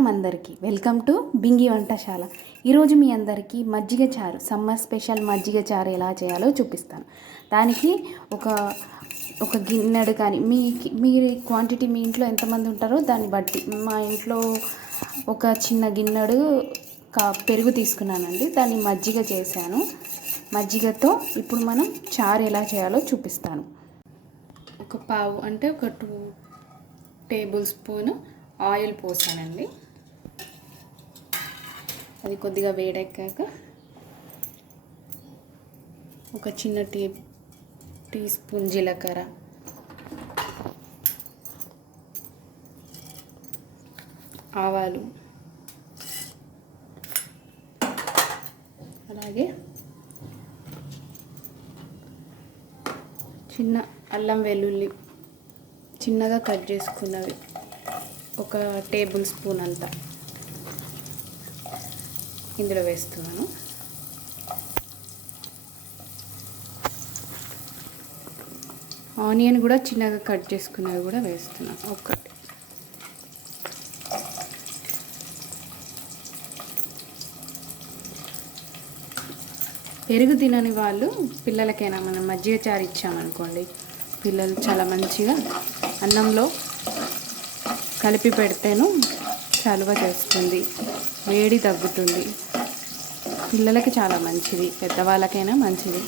నమస్కారం అందరికీ. Welcome to Bingi Vantasala. ఈరోజు మీ అందరికీ మజ్జిగ చారు, సమ్మర్ స్పెషల్ మజ్జిగ చారు ఎలా చేయాలో చూపిస్తాను. దానికి ఒక గిన్నెడు కానీ మీ క్వాంటిటీ, మీ ఇంట్లో ఎంతమంది ఉంటారో దాన్ని బట్టి. మా ఇంట్లో ఒక చిన్న గిన్నెడు పెరుగు తీసుకున్నానండి. దాన్ని మజ్జిగ చేశాను. మజ్జిగతో ఇప్పుడు మనం చారు ఎలా చేయాలో చూపిస్తాను. ఒక పావు అంటే ఒక 2 టేబుల్ స్పూన్ ఆయిల్ పోసానండి. అది కొద్దిగా వేడెక్కాక ఒక చిన్న టీ స్పూన్ జీలకర్ర, ఆవాలు, అలాగే చిన్న అల్లం వెల్లుల్లి చిన్నగా కట్ చేసుకున్నవి ఒక టేబుల్ స్పూన్ అంతా ఇందులో వేస్తున్నాను. ఆనియన్ కూడా చిన్నగా కట్ చేసుకున్నవి కూడా వేస్తున్నాను ఒకటి. పెరుగు తినని వాళ్ళు, పిల్లలకైనా మనం మజ్జిగ చారు ఇచ్చామనుకోండి, పిల్లలు చాలా మంచిగా అన్నంలో కలిపి పెడితేను చలువ చేస్తుంది, వేడి తగ్గుతుంది. పిల్లలకి చాలా మంచిది, పెద్దవాళ్ళకైనా మంచిది.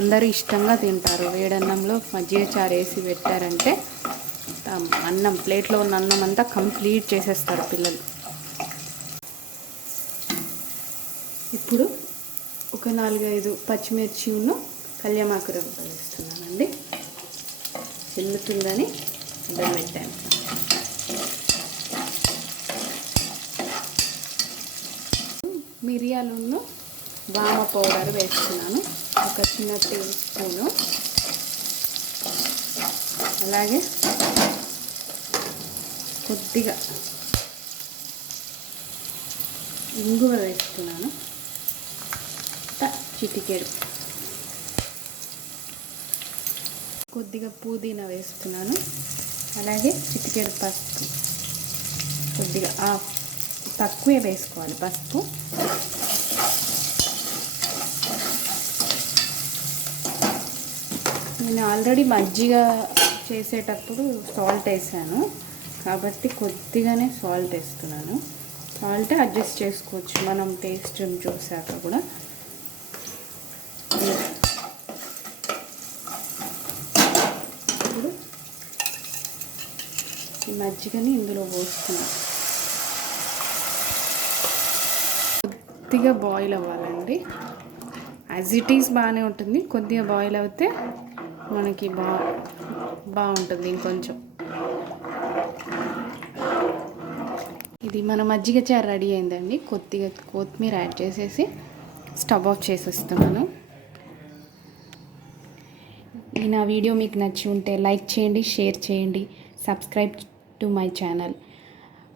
అందరూ ఇష్టంగా తింటారు. వేడన్నంలో మజ్జిగ చారు వేసి పెట్టారంటే అన్నం, ప్లేట్లో ఉన్న అన్నం అంతా కంప్లీట్ చేసేస్తారు పిల్లలు. ఇప్పుడు ఒక 4-5 పచ్చిమిర్చి ఉన్న కళ్యామాకు రవ్వ వేస్తున్నానండి. చెల్లుతుందని అడ్డం పెట్టాను. మిరియాలను వామ పౌడర్ వేస్తున్నాను ఒక చిన్న టేబుల్ స్పూను. అలాగే కొద్దిగా ఇంగువ వేస్తున్నాను, చిటికెడు. కొద్దిగా పుదీనా వేస్తున్నాను, అలాగే చిటికెడు పసుపు. కొద్దిగా తక్కువే వేసుకోవాలి పసుపు. నేను ఆల్రెడీ మజ్జిగ చేసేటప్పుడు సాల్ట్ వేసాను కాబట్టి కొద్దిగానే సాల్ట్ వేస్తున్నాను. సాల్ట్ అడ్జస్ట్ చేసుకోవచ్చు మనం టేస్ట్ చూసాక కూడా. ఇప్పుడు ఈ మజ్జిగని ఇందులో పోస్తున్నాను. కొద్దిగా బాయిల్ అవ్వాలండి. యాజ్ ఇట్ ఈస్ బాగానే ఉంటుంది, కొద్దిగా బాయిల్ అవుతే మనకి బాగుంటుంది ఇంకొంచెం. ఇది మన మజ్జిగ చారు రెడీ అయిందండి. కొద్దిగా కొత్తిమీర యాడ్ చేసేసి స్టవ్ ఆఫ్ చేసేస్తున్నాను. నా వీడియో మీకు నచ్చి ఉంటే లైక్ చేయండి, షేర్ చేయండి, subscribe to my channel,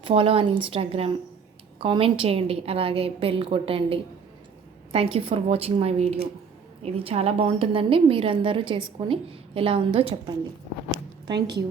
follow on Instagram, comment చేయండి, అలాగే బెల్ కొట్టండి. Thank you for watching my video. ఇది చాలా బాగుంటుందండి. మీరు అందరూ చేసుకొని ఎలా ఉందో చెప్పండి. Thank you.